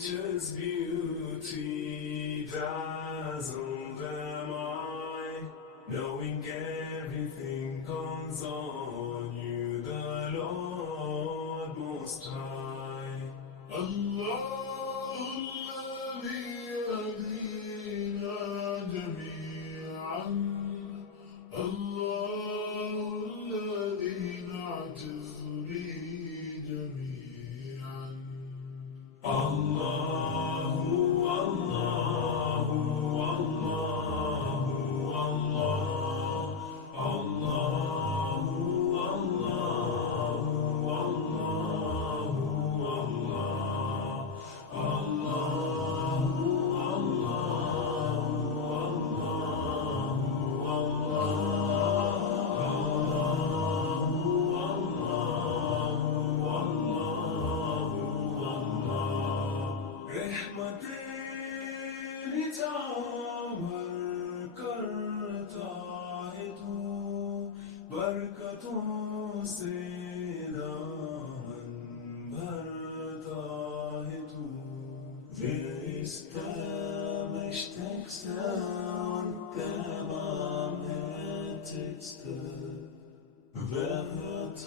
nature's beauty dazzled am I, knowing everything comes on you, the Lord Most High. الله الذي يهدينا جميعا، الله الذي نعتز به جميعا. الله الله الله الله الله बरकतों से दामन भरता है तू. Willst mächtigste und der barmherzigste, wer hört